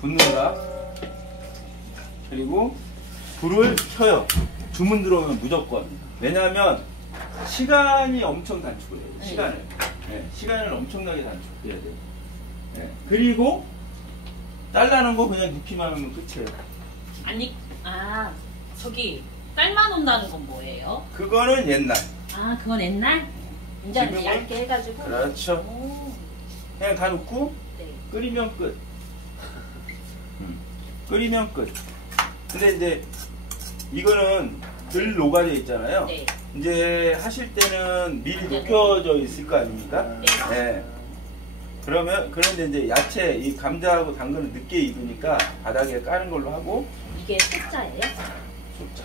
붓는다. 그리고 불을 켜요. 주문 들어오면 무조건. 왜냐하면 시간이 엄청 단축을 해요. 시간을. 네, 시간을 엄청나게 단축해야 돼요. 네. 그리고 잘라놓은 거 그냥 넣기만 하면 끝이에요. 아니, 저기 삶아 놓는다는 건 뭐예요? 그거는 옛날. 그건 옛날? 이제 얇게 해가지고. 그렇죠. 오. 그냥 다 넣고 네. 끓이면 끝. 끓이면 끝. 근데 이제 이거는 늘 녹아져 있잖아요. 네. 이제 하실 때는 미리 녹여져 있을 거 아닙니까? 네. 그런데 이제 야채, 이 감자하고 당근은 늦게 익으니까 바닥에 까는 걸로 하고. 이게 숫자예요? 숫자.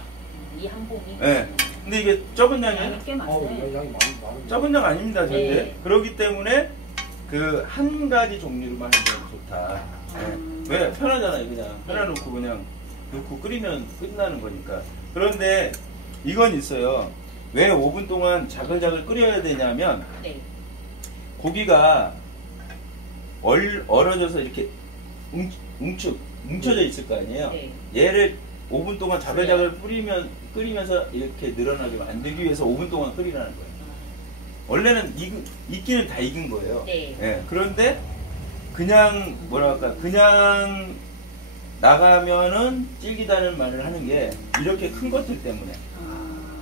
이 한 봉이? 네. 근데 이게 적은 양이에요? 양이 꽤 많네. 양이 많은데. 적은 양 아닙니다, 절대. 네. 그렇기 때문에 그 한 가지 종류로만 하면 좋다. 네. 왜? 편하잖아요, 그냥. 편해놓고 그냥 넣고 끓이면 끝나는 거니까. 그런데 이건 있어요. 왜 5분 동안 자글자글 끓여야 되냐면, 네. 고기가 얼어져서 이렇게 뭉쳐져 있을 거 아니에요. 네. 얘를 5분 동안 자글자글 끓이면서 이렇게 늘어나게 만들기 위해서 5분 동안 끓이라는 거예요. 원래는 익기는 다 익은 거예요. 네. 네. 그런데 그냥 뭐랄까 그냥 나가면은 질기다는 말을 하는 게 이렇게 큰 것들 때문에.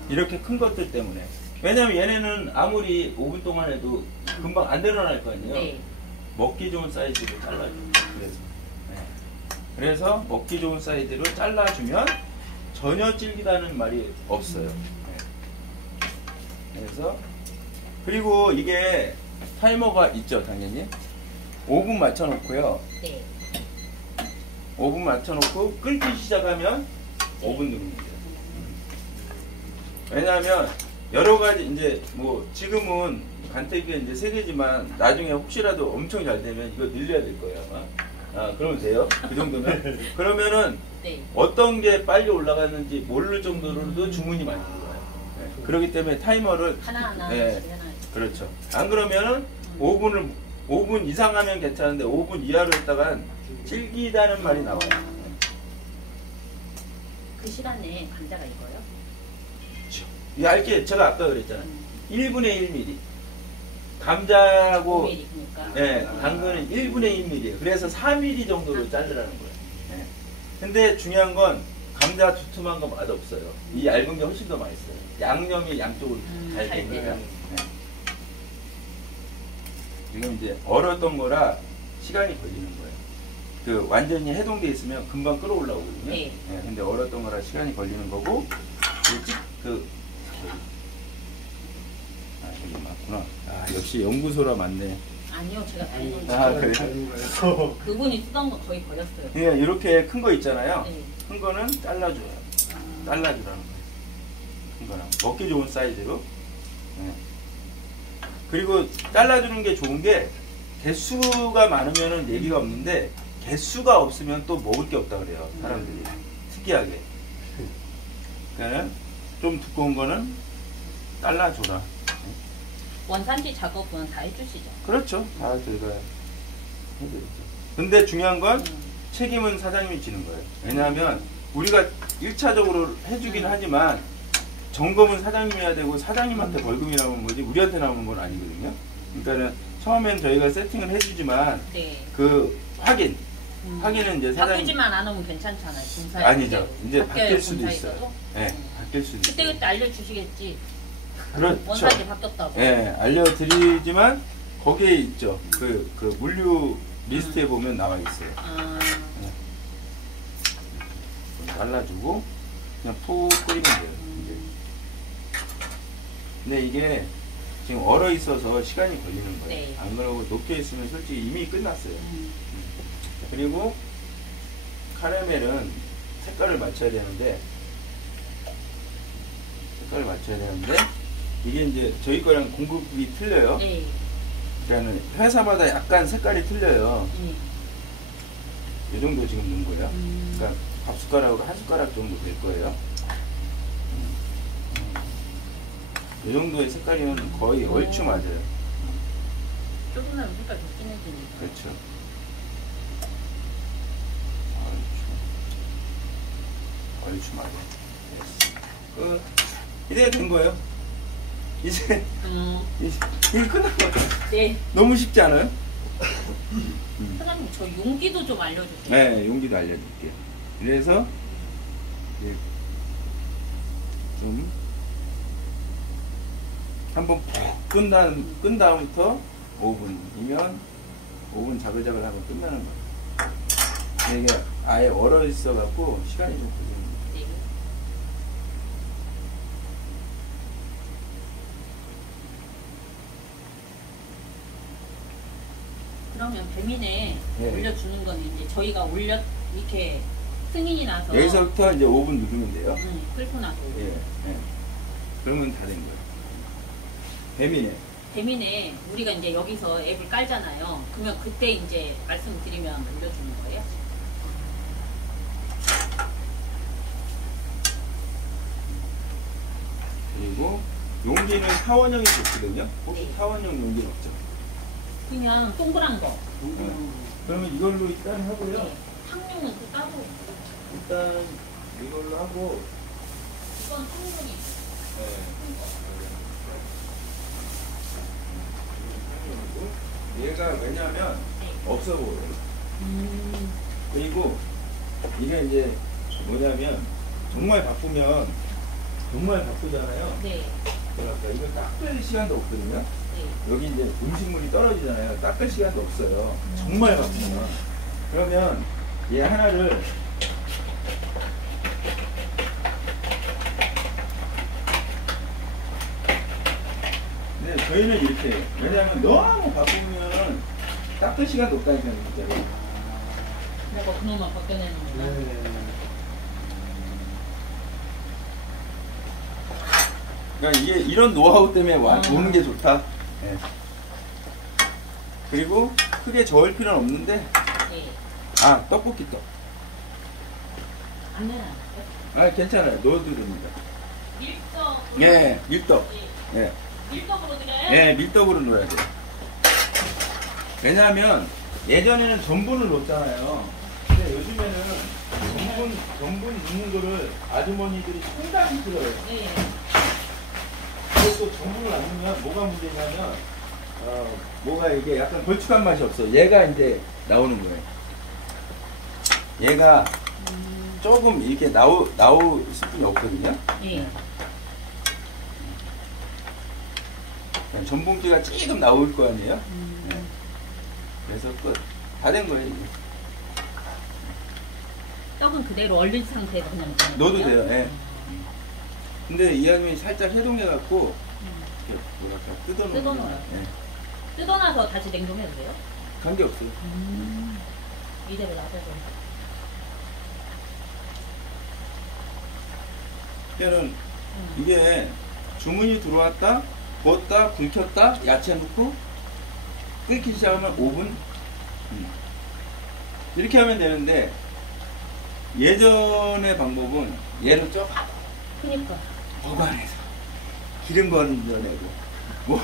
이렇게 큰 것들 때문에. 왜냐면 얘네는 아무리 5분 동안 해도 금방 안 늘어날 거 아니에요. 네. 먹기 좋은 사이즈로 잘라줘요. 그래서 먹기 좋은 사이즈로 잘라주면 전혀 질기다는 말이 없어요. 그래서 그리고 이게 타이머가 있죠, 당연히. 5분 맞춰놓고요. 네. 5분 맞춰놓고 끓기 시작하면 5분 누르면 돼요. 왜냐하면 여러 가지 이제 뭐 지금은 간태기가 이제 3개지만 나중에 혹시라도 엄청 잘 되면 이거 늘려야 될 거예요, 아마. 그러면 돼요. 그 정도면. 그러면은 네. 어떤 게 빨리 올라가는지 모를 정도로도 주문이 많이 들어와요. 네. 그렇기 때문에 타이머를 하나하나. 네. 그렇죠. 안 그러면은 5분 이상 하면 괜찮은데 5분 이하로 했다간 질기다는 말이 나와요. 그 시간에 감자가 익어요? 그렇죠. 얇게 제가 아까 그랬잖아요. 1분의 1mm. 감자하고 5mm니까. 네, 당근은 1분의 1mm예요. 그래서 4mm 정도로 자르라는 거예요. 네. 근데 중요한 건 감자 두툼한 거 맛없어요. 이 얇은 게 훨씬 더 맛있어요. 양념이 양쪽으로 잘 되니까. 네. 지금 이제 얼었던 거라 시간이 걸리는 거예요. 그 완전히 해동돼 있으면 금방 끓어올라오거든요. 네. 네, 근데 얼었던 거라 시간이 걸리는 거고, 여기 맞구나. 역시 연구소라 맞네. 아니요, 제가 다른 그래요? 그분이 쓰던 거 거의 버렸어요. 그냥 이렇게 큰 거 있잖아요. 네. 큰 거는 잘라줘요. 잘라주라는 거예요. 큰 거는 먹기 좋은 사이즈로. 네. 그리고 잘라주는 게 좋은 게 개수가 많으면 얘기가 없는데 개수가 없으면 또 먹을 게 없다 그래요, 사람들이. 특이하게. 그러니까 좀 두꺼운 거는 잘라줘라. 원산지 작업은 다 해주시죠? 그렇죠. 다 저희가 해드리죠. 근데 중요한 건 책임은 사장님이 지는 거예요. 왜냐하면 우리가 1차적으로 해주긴 하지만 점검은 사장님이 해야 되고 사장님한테 벌금이 나오는 거지 우리한테 나오는 건 아니거든요. 그러니까는 처음엔 저희가 세팅을 해주지만 네. 그 확인은 이제 사장님 바꾸지만 안 하면 괜찮잖아요. 공사에 아니죠. 이제 바뀌어요, 바뀔 수도 공사에서도? 있어요. 네, 바뀔 수도 있어요. 그때 알려주시겠지. 그렇죠. 원산지 바뀌었다고. 네, 알려드리지만 거기에 있죠. 그 물류 리스트에 보면 나와 있어요. 네. 잘라주고 그냥 푹 끓이면 돼요. 이제. 근데 이게 지금 얼어 있어서 시간이 걸리는 거예요. 네. 안 그러고 녹여 있으면 솔직히 이미 끝났어요. 그리고 카라멜은 색깔을 맞춰야 되는데 이게 이제 저희 거랑 공급이 틀려요. 네. 그러니까 회사마다 약간 색깔이 틀려요. 네. 이 정도 지금 넣은 거예요. 그러니까 밥 숟가락으로 한 숟가락 정도 될 거예요. 이 정도의 색깔이면 거의 얼추 맞아요. 조금만 색깔 더 진해지니까. 그렇죠. 얼추 말고. 이래 된 거예요. 이제 이게 끝난 거 같아요. 네. 너무 쉽지 않아요? 사장님 저 용기도 좀 알려주세요. 네, 용기도 알려드릴게요. 그래서 이제 좀 한번 푹 끈 다음부터 5분이면 5분 자글자글 하면 끝나는 거예요. 근데 이게 아예 얼어 있어 갖고 시간이 좀 걸립니다. 네. 그러면 배민에 네. 올려주는 건 이제 저희가 이렇게 승인이 나서 여기서부터 이제 5분 누르면 돼요. 끓고 나서 예, 예. 그러면 다 된 거예요. 배민에. 배민에 우리가 이제 여기서 앱을 깔잖아요. 그러면 그때 이제 말씀드리면 올려주는 거예요? 그리고 용기는 타원형이 좋거든요. 혹시 네. 타원형 용기는 없죠? 그냥 동그란 거. 그러면 이걸로 일단 하고요. 네. 항용은 또 따로. 일단 이걸로 하고 이건 항용이. 얘가 왜냐면 네. 없어 보여요. 그리고 이게 이제 뭐냐면 정말 바쁘면 정말 바쁘잖아요. 네. 그러니까 이거 닦을 시간도 없거든요. 네. 여기 이제 음식물이 떨어지잖아요. 닦을 시간도 없어요. 정말 바쁘면. 그러면 얘 하나를 근데 저희는 이렇게 해요. 왜냐하면 너무 바쁘면 닦을 시간도 없다니까요. 진짜로. 그리고 그놈만 벗겨내는 거구나. 그러니까 이게 이런 노하우 때문에 오는 게 좋다. 예. 그리고 크게 저을 필요는 없는데 네. 떡볶이 떡. 안 되나? 괜찮아요. 넣어도 됩니다. 밀떡. 예, 밀떡. 네. 예. 밀떡으로 드려요? 예, 밀떡으로 넣어야 돼요. 왜냐하면 예전에는 전분을 넣었잖아요. 근데 요즘에는 전분 넣는 거를 아주머니들이 상당히 싫어해요. 네. 근데 또 전분을 안 넣으면 뭐가 문제냐면 뭐가 이게 약간 걸쭉한 맛이 없어. 얘가 이제 나오는 거예요. 얘가 조금 이렇게 나올 수준이 없거든요. 네. 그냥 전분기가 조금 나올 거 아니에요. 네. 그래서 끝. 다 된 거예요. 이게. 떡은 그대로 얼린 상태에서 그냥 넣어도 돼요. 예. 근데 이 아줌이 살짝 해동해갖고 이렇게 뭐랄까 뜯어놓아요. 예. 뜯어놔서 다시 냉동해도 돼요? 관계 없어요. 이대로 놔둬서. 그러니까는 이게 주문이 들어왔다, 구웠다, 불 켰다, 야채 넣고 끓기 시작하면 5분. 이렇게 하면 되는데 예전의 방법은 얘를 쭉 그니까. 보관해서 기름 건져내고 뭐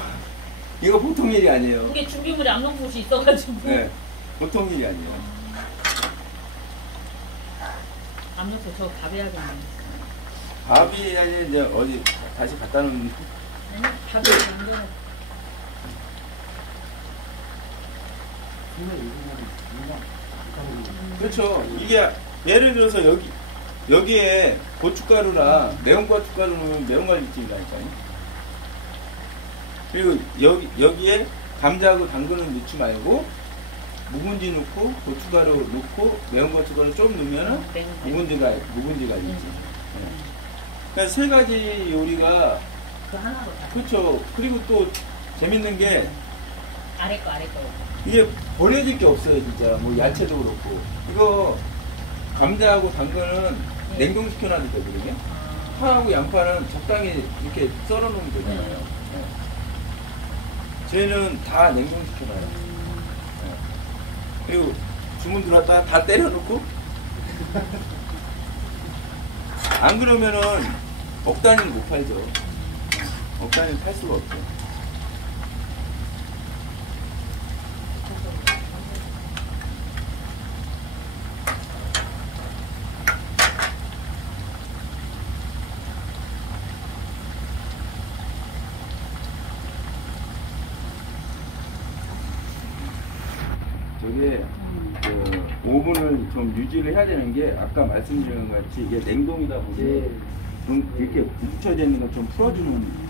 이거 보통 일이 아니에요. 그게 준비물에 압력솥이 있어가지고. 네, 보통 일이 아니에요. 압력솥 저 밥해야겠네. 밥이 아니 이제 어디 다시 갖다 놓는. 아니, 밥을 안 돼. 그렇죠. 이게 예를 들어서 여기에 고춧가루랑 매운 고춧가루 넣으면 매운 갈비찜이라니까요. 그리고 여기에 감자하고 당근은 넣지 말고 묵은지 넣고 고춧가루 넣고 매운 고춧가루 좀 넣으면 묵은지 갈비찜. 네. 그러니까 세 가지 요리가 그 하나로 다. 그렇죠. 그리고 또 재밌는 게 아래 거. 이게 버려질 게 없어요, 진짜. 뭐 야채도 그렇고. 이거 감자하고 당근은 냉동시켜 놔도 되거든요. 파하고 양파는 적당히 이렇게 썰어 놓으면 되잖아요. 네. 저희는 다 냉동시켜 놔요. 네. 그리고 주문 들어왔다 다 때려 놓고 안 그러면은 억 단위는 못 팔죠. 억 단위는 팔 수가 없죠. 저게 그 오븐을 좀 유지를 해야 되는 게 아까 말씀드린 것 같이 이게 냉동이다 보니 좀 이렇게 뭉쳐져 있는 걸 좀 풀어주는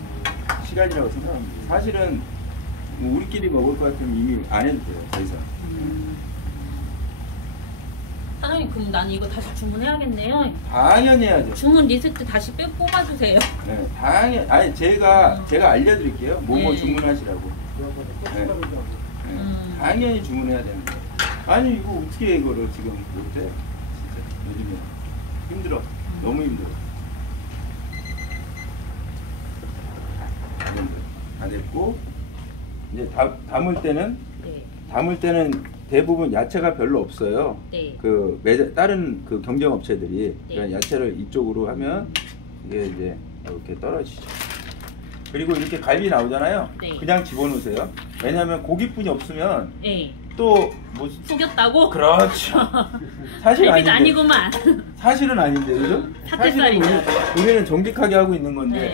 시간이라고 생각합니다. 사실은 뭐 우리끼리 먹을 것 같으면 이미 안 해도 돼요. 더 이상. 사장님 그럼 나는 이거 다시 주문해야겠네요. 당연히 해야죠. 주문 리스트 다시 뽑아주세요. 네, 당연히. 아니 제가 알려드릴게요. 뭐뭐 네. 주문하시라고. 네. 당연히 주문해야 되는 거예요. 아니 이거 어떻게 해, 이거를 지금 못해? 진짜 요즘에 힘들어. 너무 힘들어. 다 됐고 이제 담을 때는 대부분 야채가 별로 없어요. 네. 그 다른 그 경쟁업체들이 그러니까 야채를 이쪽으로 하면 이게 이제 이렇게 떨어지죠. 그리고 이렇게 갈비 나오잖아요. 네. 그냥 집어넣으세요. 왜냐하면 고기뿐이 없으면 네. 또 뭐 속였다고? 그렇죠. 사실 갈비도 아닌데. 아니구만. 사실은 아닌데, 그죠? 사실은 삿대살이다. 우리는 정직하게 하고 있는 건데 네.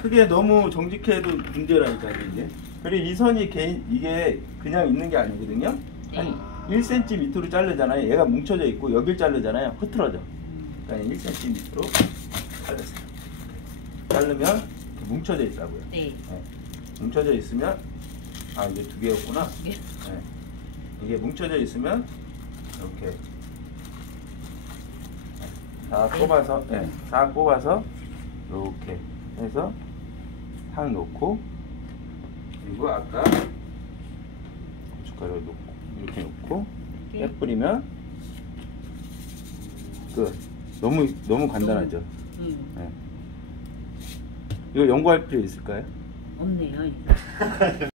그게 너무 정직해도 문제라니까요, 이게. 그리고 이 선이 이게 그냥 있는 게 아니거든요. 한 1cm 밑으로 자르잖아요. 얘가 뭉쳐져 있고 여길 자르잖아요. 흐트러져. 그러니까 1cm 밑으로 잘랐어요. 자르면 뭉쳐져 있다고요. 네. 네. 뭉쳐져 있으면 이게 두 개였구나. 네. 네. 이게 뭉쳐져 있으면 이렇게 다 뽑아서 다 뽑아서 이렇게 해서 탁 놓고 그리고 아까 고춧가루 놓고 이렇게 놓고 깨 뿌리면 끝. 너무 간단하죠. 네. 이거 연구할 필요 있을까요? 없네요.